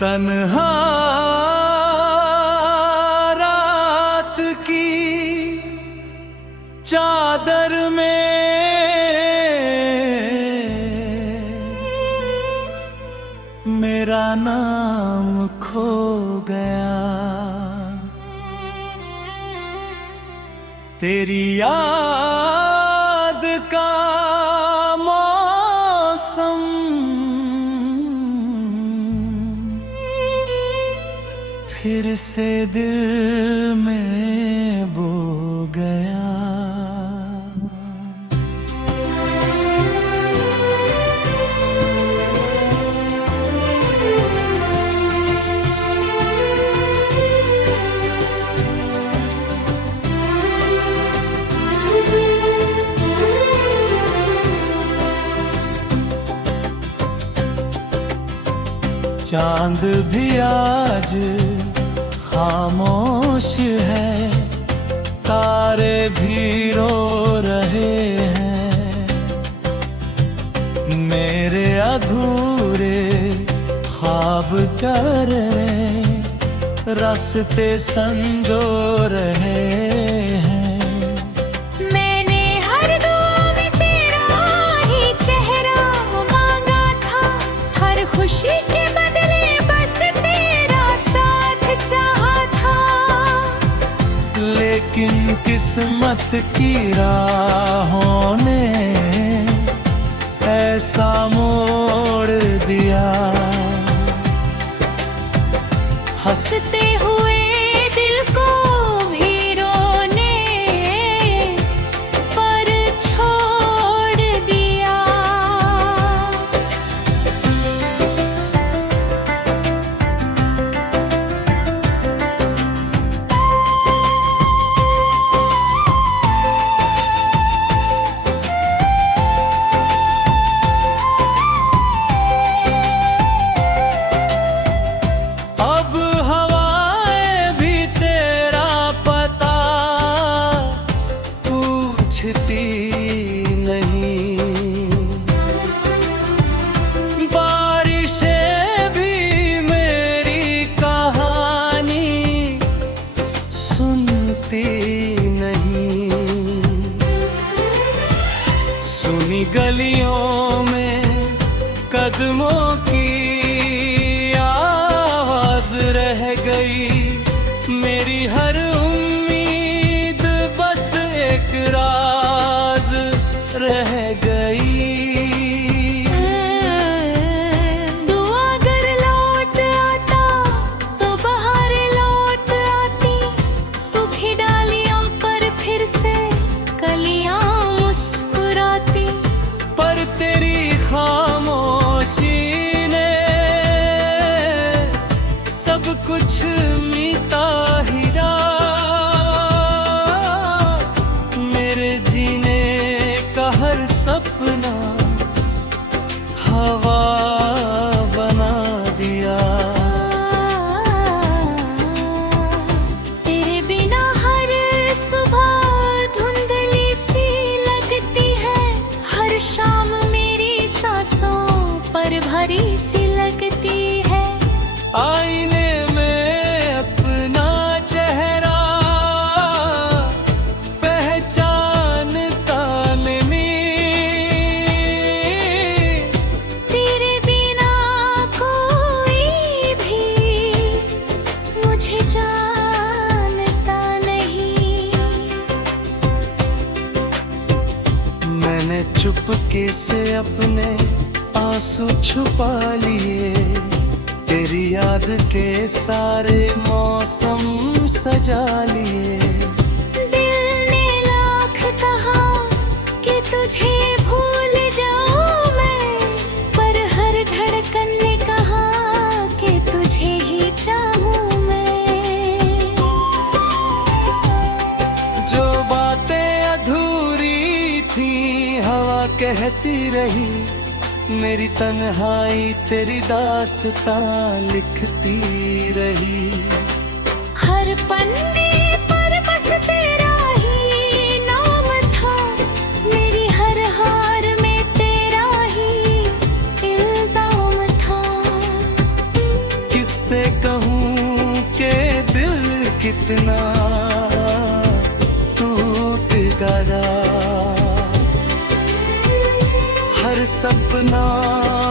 तन्हा रात की चादर में मेरा नाम खो गया। तेरी याद का मौसम फिर से दिल में बो गया। चांद भी आज खामोश है, तारे भी रो रहे हैं। मेरे अधूरे ख्वाब कर रास्ते संजो रहे हैं। मैंने हर दुआ में तेरा ही चेहरा मांगा था, हर खुशी के बदले बस तेरा साथ चाहा था। लेकिन किस्मत की राहों ने ऐसा मोड़ दिया। हंसते हुए दिल को भी रोने पर छोड़ दिया। अब हवाएं भी तेरा पता पूछती नहीं, बारिशें भी मेरी कहानी सुनती नहीं। सुनी गलियों में कदमों की आवाज रह गई। मेरी हर उम्मीद बस एक राज रह गई। दुआ अगर लौट आता तो बाहर लौट आती, सूखी डालियों पर फिर से कलियां मुस्कुराती। पर तेरी खामोशी ने सब कुछ मीता हीरा। मेरे जीने का हर सपना हवा बना दिया। तेरे बिना हर सुबह धुंधली सी लगती है, हर शाम मेरी सांसों पर भरी सी लगती है। आईने में अपना चेहरा पहचानता नहीं। तेरे बिना कोई भी मुझे जानता नहीं। मैंने चुपके से अपने आंसू छुपा लिए, तेरी याद के सारे मौसम सजा लिए। दिल ने लाख कहा कि तुझे भूल जाऊं मैं, पर हर धड़कन ने कहा कि तुझे ही चाहूं मैं। जो बातें अधूरी थी हवा कहती रही, मेरी तन्हाई तेरी दास्तां लिखती रही। हर पन्ने पर बस तेरा ही नाम था, मेरी हर हार में तेरा ही इल्जाम था। कितना टूट गया। हर सपना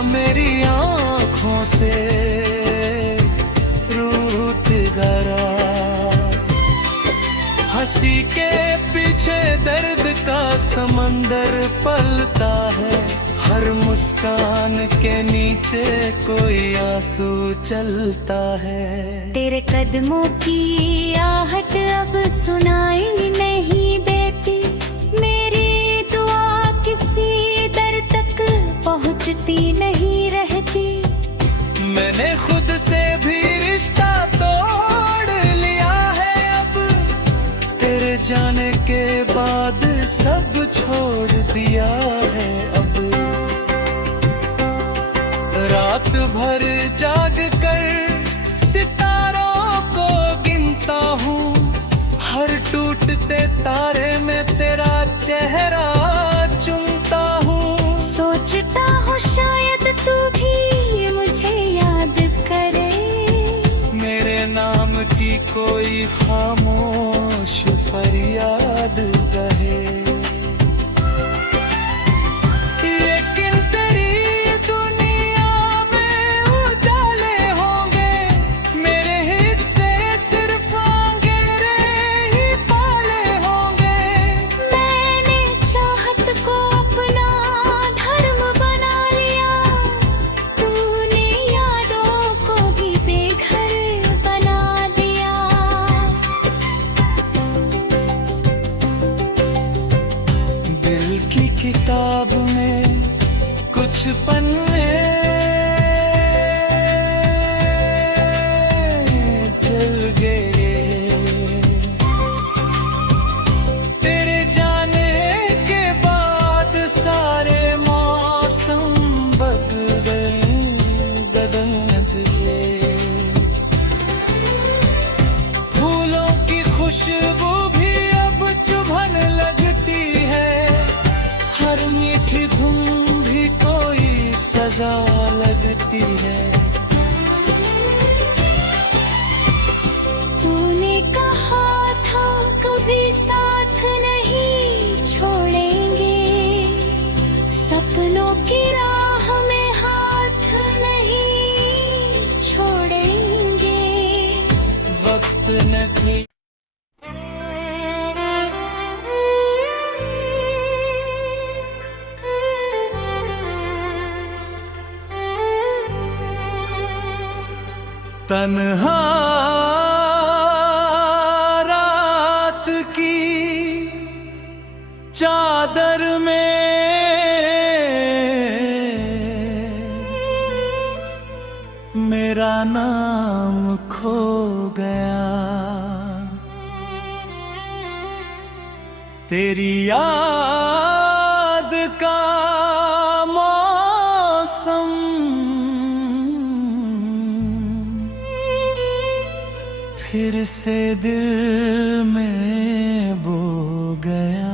मेरी आंखों से रूठ गया। हंसी के पीछे दर्द का समंदर पलता है। हर मुस्कान के नीचे कोई आंसू चलता है। तेरे कदमों की आहट अब सुनाई नहीं देती। मेरी दुआ किसी दर तक पहुंचती नहीं रहती। मैंने खुद से भी रिश्ता तोड़ लिया है अब। तेरे जाने के बाद सब छोड़ दिया है अब। रात भर जाग कर सितारों को गिनता हूँ। हर टूटते तारे में तेरा चेहरा चुनता हूँ। सोचता हूँ शायद तू भी मुझे याद करे। मेरे नाम की कोई खामोश फरियाद कहे। किताब में कुछ पन्ने जल गए। तेरे जाने के बाद सारे मौसम बदल गए। फूलों की खुशबू भी अब चुभन लगती है। हर मीठी धुन भी कोई सजा लगती है। तूने कहा था कभी साथ नहीं छोड़ेंगे। सपनों की राह में हाथ नहीं छोड़ेंगे। वक्त नहीं तन्हा रात की चादर में मेरा नाम खो गया। तेरी याद का मौसम फिर से दिल में बो गया।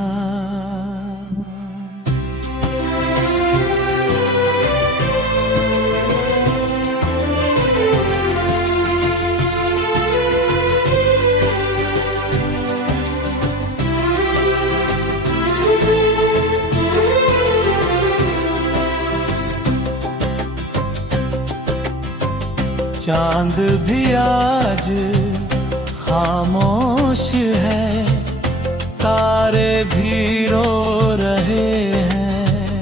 चांद भी आज खामोश है। तारे भी रो रहे हैं।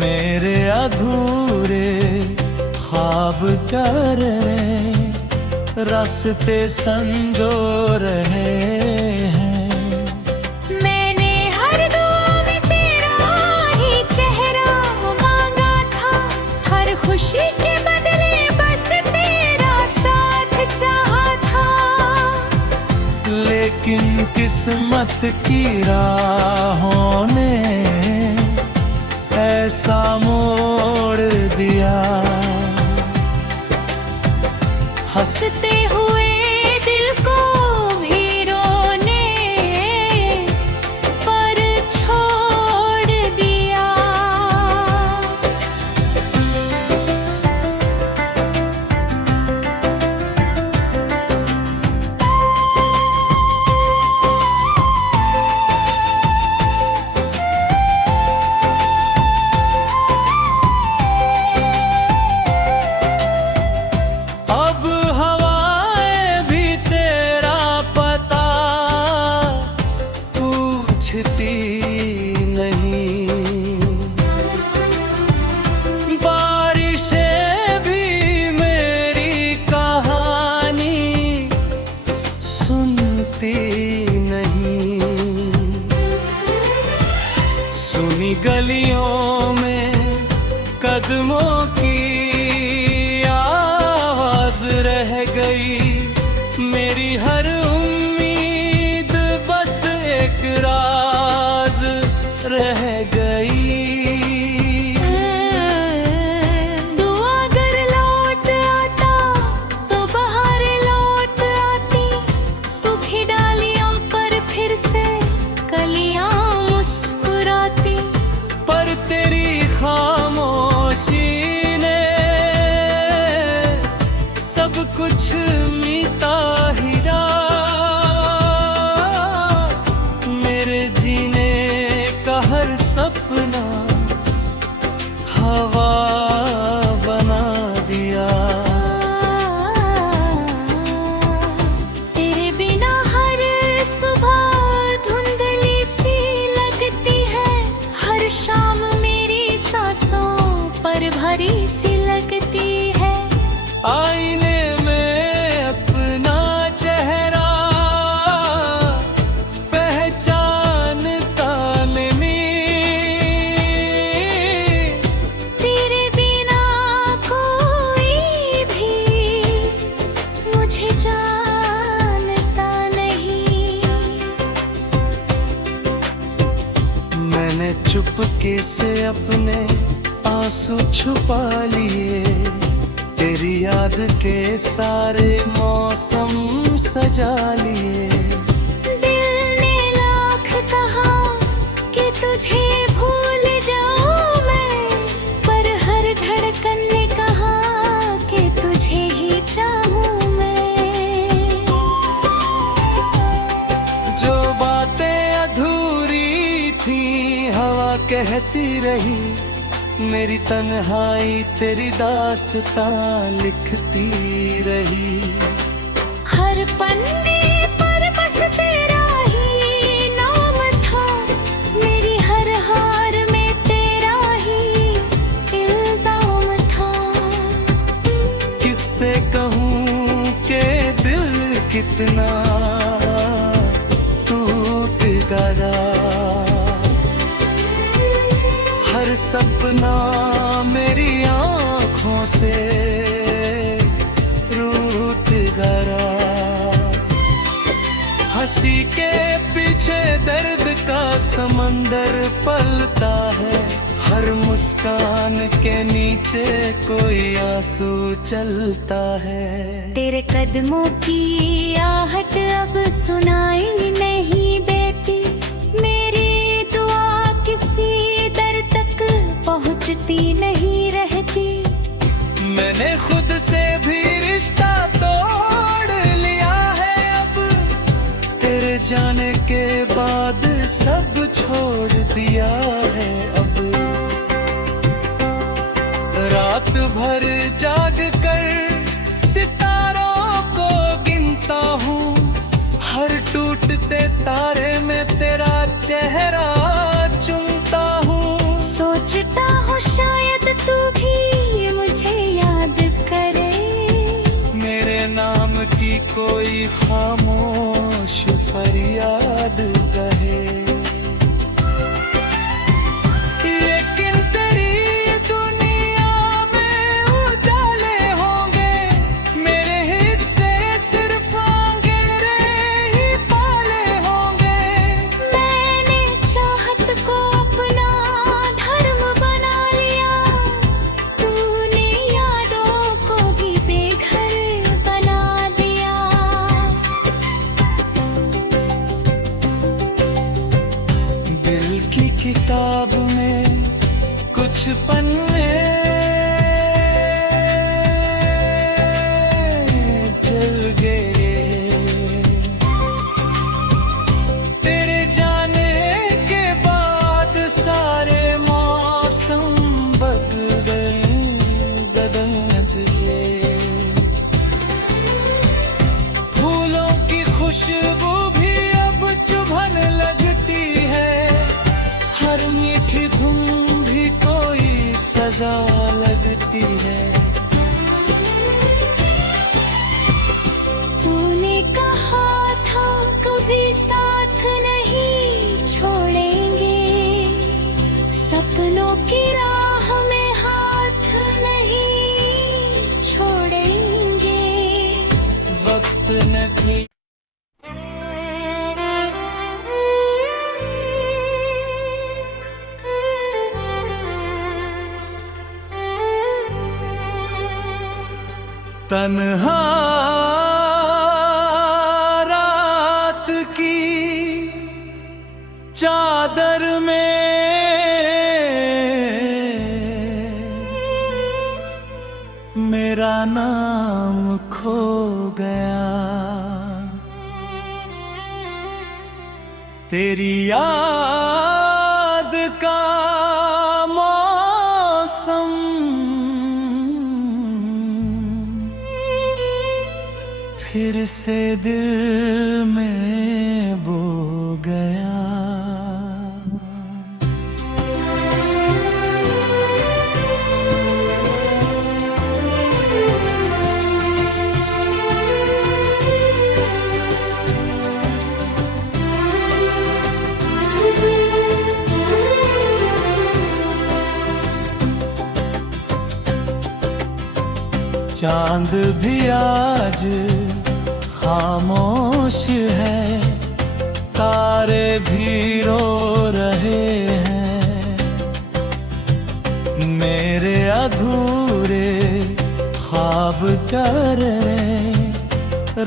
मेरे अधूरे ख्वाब कर रास्ते संजो रहे हैं। मैंने हर दुआ में तेरा ही चेहरा मांगा था। हर खुशी के बदले बस तेरा साथ चाहा था। लेकिन किस्मत की राहों ने ऐसा मोड़ दिया। हंसते हुए दिल को भी रोने पर छोड़ दिया। सुनती नहीं। सुनी गलियों में कदमों की आवाज रह गई। मेरी हर उम्मीद बस एक राज रह गई। दुआ अगर लौट आता तो बाहर लौट आती, सूखी डालियों पर फिर से कलियां मुस्कुराती। पर तेरी खामोशी ने सब कुछ मीता हीरा। मेरे जीने का हर सपना हवा बना दिया। तेरे बिना हर सुबह धुंधली सी लगती है, हर शाम मेरी सांसों पर भरी सी लगती है। आईने में अपना चेहरा पहचानता नहीं। तेरे बिना कोई भी मुझे जानता नहीं। मैंने चुपके से अपने आंसू छुपा लिए। तेरी याद के सारे मौसम सजा लिए। दिल ने लाख कहा कि तुझे भूल जाऊं मैं, पर हर धड़कन ने कहा कि तुझे ही चाहूं मैं। जो बातें अधूरी थी हवा कहती रही। मेरी तन्हाई तेरी दास्तां लिखती रही। हर पन्ने पर बस तेरा ही नाम था, मेरी हर हार में तेरा ही इल्जाम था। किससे कहूँ कि दिल कितना टूट गया। हर सपना मेरी आँखों से रूठ गया। हंसी के पीछे दर्द का समंदर पलता है। हर मुस्कान के नीचे कोई आंसू चलता है। तेरे कदमों की आहट अब सुनाई नहीं देती, मेरी दुआ किसी दर तक पहुंचती नहीं रहती। मैंने खुद से भी रिश्ता तोड़ लिया है अब। तेरे जाने के बाद सब छोड़ दिया है अब। रात भर जाग कर सितारों को गिनता हूँ। हर टूटते तारे में तेरा चेहरा चुनता हूँ। सोचता हूँ शायद तू भी मुझे याद करे, मेरे नाम की कोई खामोश फरियाद कहे। लेकिन तेरी दुनिया में उजाले होंगे, मेरे हिस्से सिर्फ अंधेरे ही पाले होंगे। मैंने चाहत को अपना धर्म बना लिया, तूने यादों को भी बेघर बना दिया। दिल की किताब में कुछ पन्ने जल गए। तेरे जाने के बाद सारे मौसम बदल तुझे। फूलों की खुशबू भी अब चुभन लगती है। हर मीठी धुन भी कोई सजा लगती है। तूने कहा थी। तन्हा रात की चादर में मेरा नाम खो गया। तेरी याद का मौसम फिर से दिल में बो गया। चांद भी आज खामोश है, तारे भी रो रहे हैं। मेरे अधूरे ख्वाब कर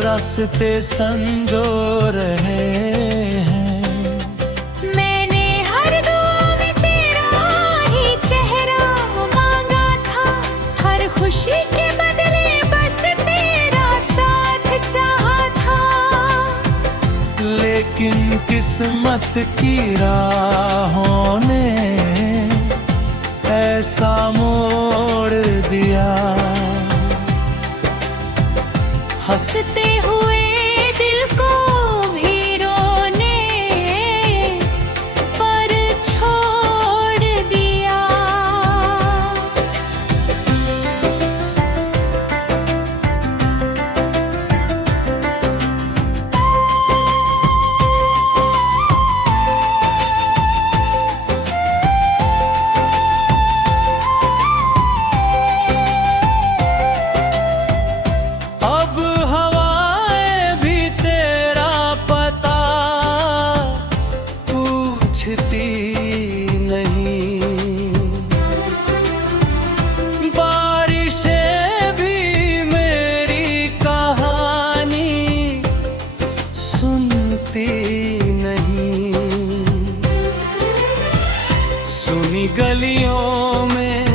रास्ते संजो रहे हैं। मैंने हर दुआ में तेरा ही चेहरा मांगा था, हर खुशी के बदले बस तेरा साथ चाहा था। लेकिन किस्मत की राहों ने ऐसा मोड़ दिया। हंसते हुए दिल को भी रोने पर छोड़ दिया। अब हवाएं भी तेरा पता पूछती नहीं, बारिशें भी मेरी कहानी सुनती नहीं। सुनी गलियों में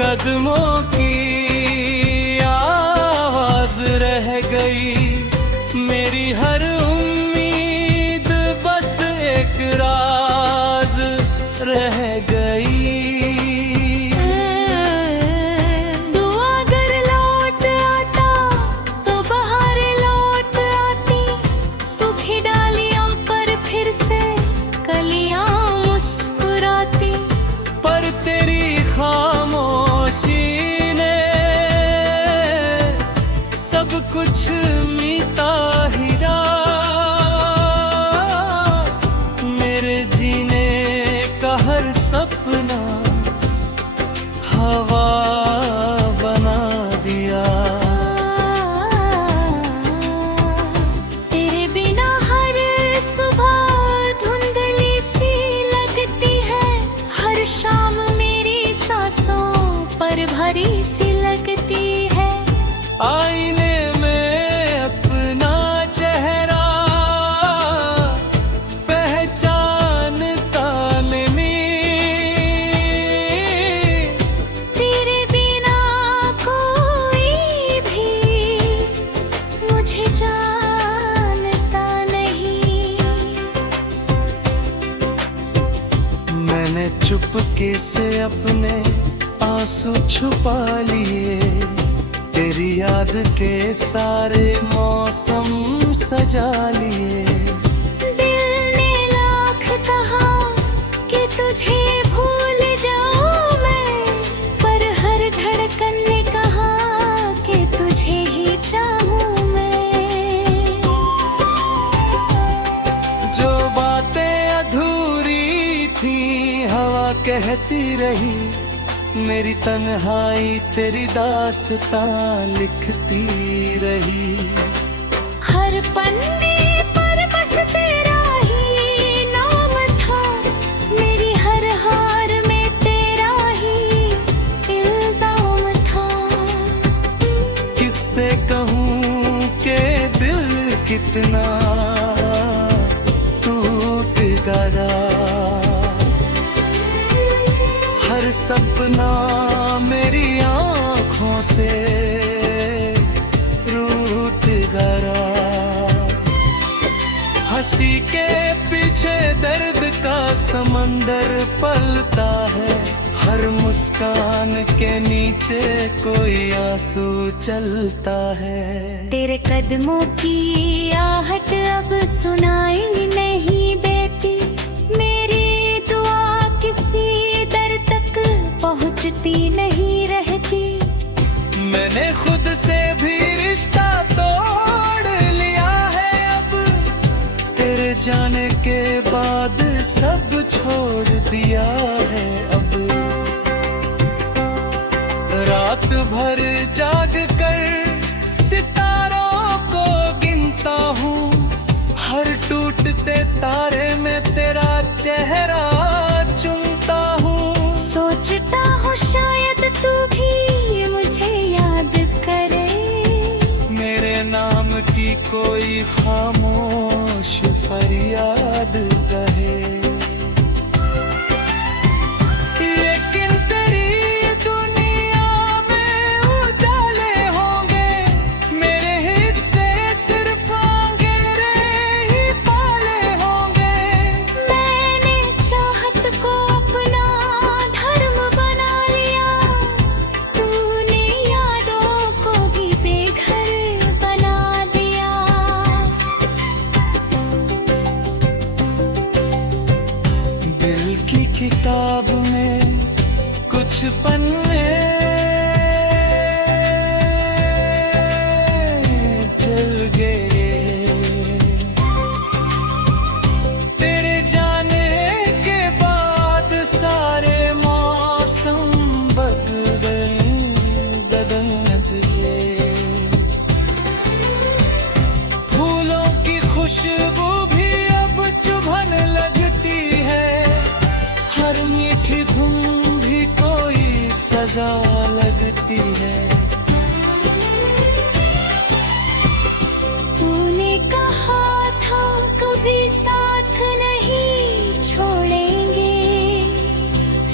कदमों की आवाज रह गई। मेरी हर उम्मीद बस एक राज रह गई। दुआ अगर लौट आता तो बाहर लौट आती, सूखी डालियों पर फिर से कलियां मुस्कुराती। पर तेरी खामोशी ने सब कुछ मीता हीरा। मेरे जीने का हर सपना हवा बना दिया। तेरे बिना हर सुबह धुंधली सी लगती है, हर शाम मेरी सांसों पर भरी सी लगती है। आईने में अपना चेहरा पहचानता नहीं। तेरे बिना कोई भी मुझे जानता नहीं। मैंने चुपके से अपने आंसू छुपा लिए, तेरी याद के सारे मौसम सजा लिए। दिल ने लाख कहा कि तुझे भूल जाऊं मैं, पर हर धड़कन ने कहा कि तुझे ही चाहूं मैं। जो बातें अधूरी थी हवा कहती रही, मेरी तन्हाई तेरी दास्तां लिखती रही। पन्ने पर बस तेरा ही नाम था, मेरी हर हार में तेरा ही इल्जाम था। किससे कहूँ कि दिल कितना टूट गया, हर सपना मेरी आँखों से रूठ गया। हंसी के पीछे दर्द का समंदर पलता है, हर मुस्कान के नीचे कोई आंसू चलता है। तेरे कदमों की आहट अब सुनाई नहीं देती, मेरी दुआ किसी दर तक पहुंचती नहीं रहती। मैंने खुद से भी रिश्ता तोड़ लिया है अब, तेरे जाने के बाद सब छोड़ दिया है अब। रात भर जाग कर सितारों को गिनता हूँ, हर टूटते तारे में तेरा चेहरा चुनता हूँ। सोचता हूँ शायद तू भी मुझे याद करे, मेरे नाम की कोई खामोश फरियाद कहे। लेकिन तेरी दुनिया में उजाले होंगे, मेरे हिस्से सिर्फ अंधेरे ही पाले होंगे। मैंने चाहत को अपना धर्म बना लिया, तूने यादों को भी बेघर बना दिया। दिल की किताब में कुछ पन्ने जल गए, तेरे जाने के बाद सारे मौसम बदल तुझे। फूलों की खुशबू भी अब चुभन लगती है, हर मीठी धुन भी कोई सजा लगती है। तूने कहा था कभी साथ नहीं छोड़ेंगे,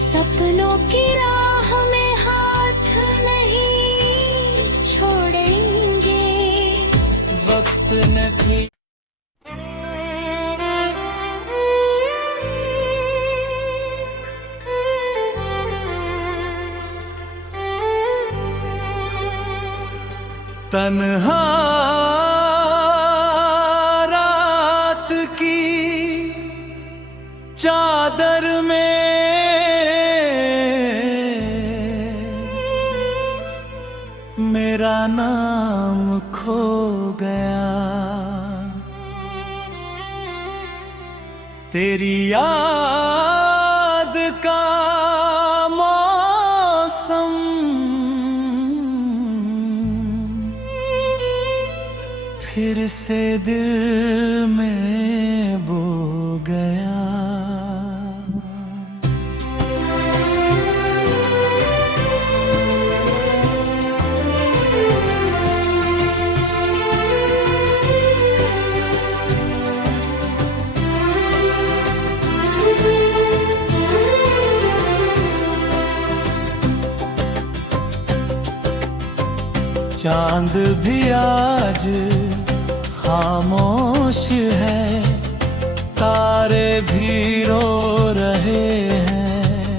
सपनों की राह में हाथ नहीं छोड़ेंगे। वक्त न थी तन्हा रात की चादर में मेरा नाम खो गया। तेरी याद का मौसम फिर से दिल में बो गया। चांद भी आज खामोश है, तारे भी रो रहे हैं।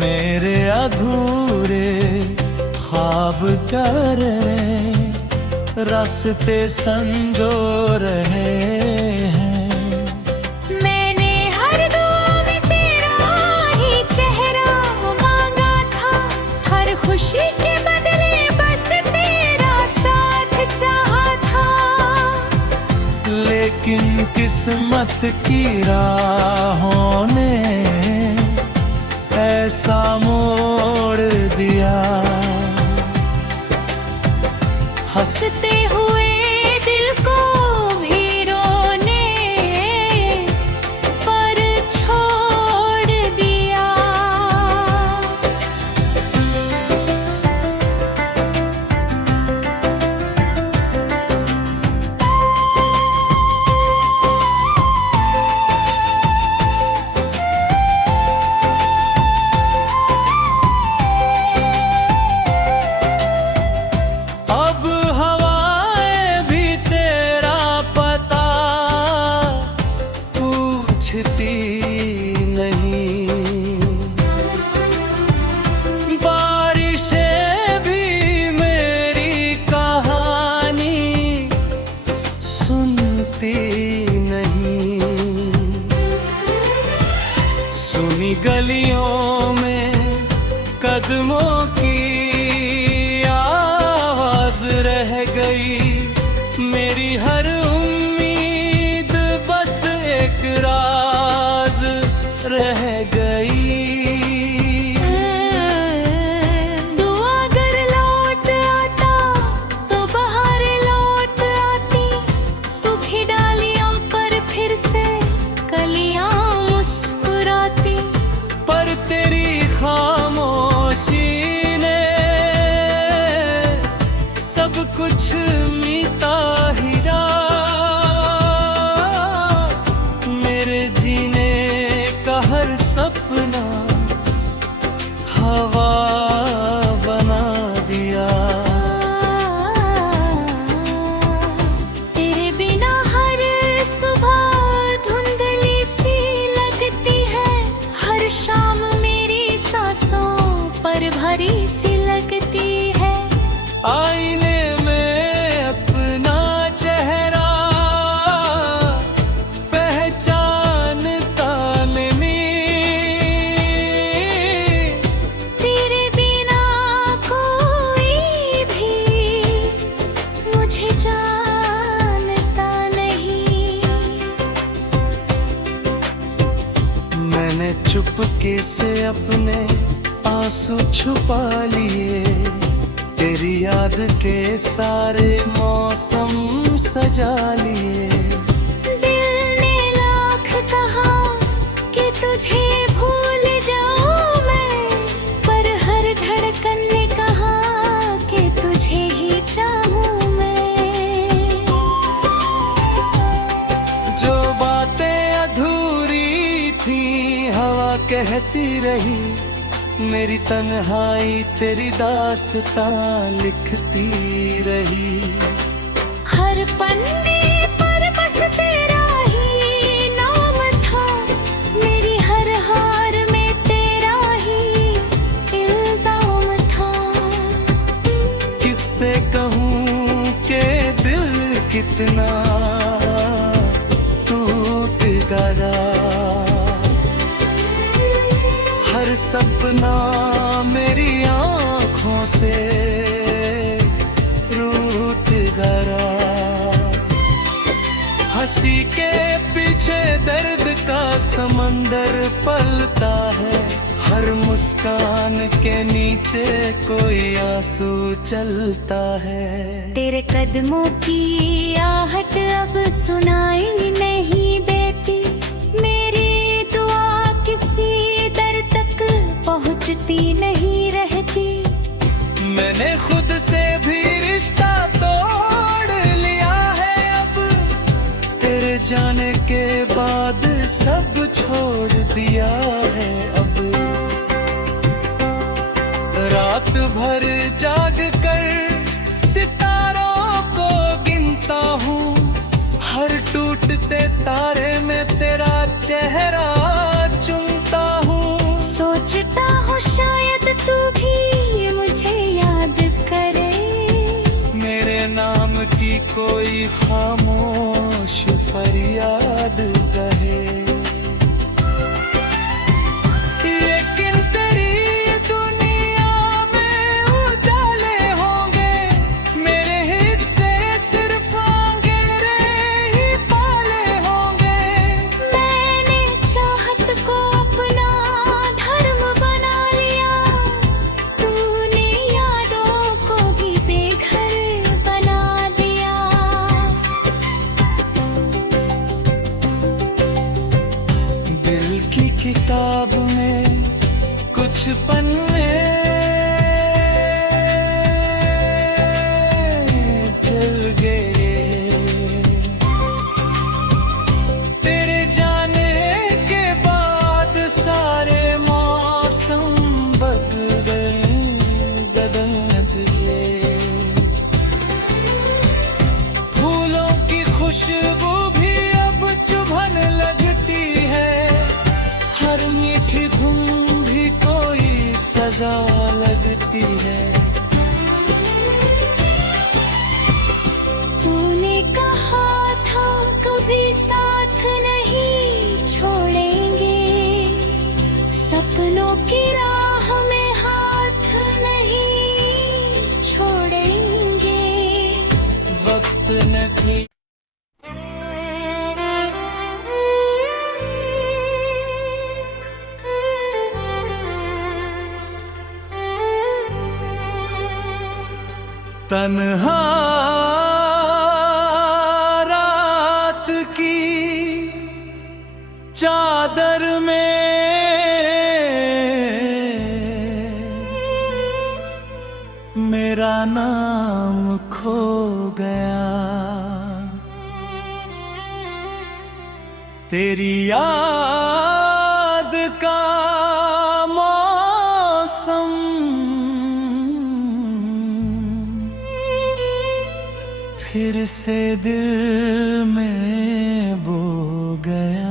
मेरे अधूरे ख्वाब कर रास्ते संजो रहे हैं। मैंने हर दुआ में तेरा ही चेहरा मांगा था, हर खुशी के बदले बस तेरा साथ चाहा था। लेकिन किस्मत की राहों ने ऐसा मोड़ दिया। हंसते हुए सुनती नहीं। सुनी गलियों में कदमों की आवाज रह गई। मेरी हर उम्मीद बस एक राज रह गई। दुआ अगर लौट आता तो बाहर लौट आती। सूखी डालियों पर फिर से कलियां मुस्कुराती। पर तेरी खामोशी ने सब कुछ मीता हीरा। मेरे जीने का हर सपना हवा बना दिया। तेरे बिना हर सुबह धुंधली सी लगती है। हर शाम मेरी सांसों पर भरी सी लगती है। आईने में अपना चेहरा पहचानता नहीं। तेरे बिना कोई भी मुझे जानता नहीं। मैंने चुपके से अपने आंसू छुपा लिए। तेरी याद के सारे मौसम सजा लिए। दिल ने लाख कहा कि तुझे भूल जाऊं मैं। पर हर धड़कन ने कहा कि तुझे ही चाहूं मैं। जो बातें अधूरी थी हवा कहती रही। मेरी तन्हाई तेरी दास्तां लिखती रही। हर पन्ने पर बस तेरा ही नाम था। मेरी हर हार में तेरा ही इल्जाम था। किससे कहूँ कि दिल कितना टूट गया। हर सपना मेरी आँखों से रूठ गया। हंसी के पीछे दर्द का समंदर पलता है। हर मुस्कान के नीचे कोई आंसू चलता है। तेरे कदमों की आहट अब सुनाई नहीं देती। मेरी दुआ किसी दर तक पहुंचती नहीं रहती। मैंने खुद से भी रिश्ता तोड़ लिया है अब। तेरे जाने के बाद सब छोड़ दिया है अब। रात भर जाग कर सितारों को गिनता हूँ। हर टूटते तारे में तेरा चेहरा चुनता हूँ। सोचता हूँ शायद तू भी मुझे याद करे। मेरे नाम की कोई खामोश फरियाद कहे। लेकिन तेरी दुनिया में उजाले होंगे। मेरे हिस्से सिर्फ अंधेरे ही पाले होंगे। मैंने चाहत को अपना धर्म बना लिया। तूने यादों को भी बेघर बना दिया। दिल की किताब में कुछ पन्ने जल गए। तेरे जाने के बाद सारे मौसम बदल तुझे। फूलों की खुशबू भी अब चुभन लगती है। हर मीठी धुन भी कोई सजा लगती है। तूने कहा में थी। तन्हा रात की चादर में मेरा नाम खो गया। तेरी याद का मौसम फिर से दिल में बो गया।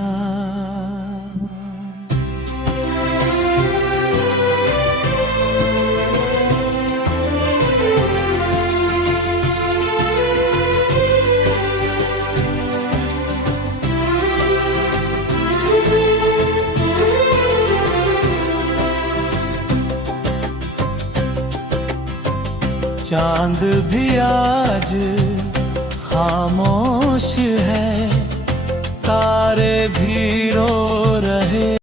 चांद भी आज खामोश है, तारे भी रो रहे।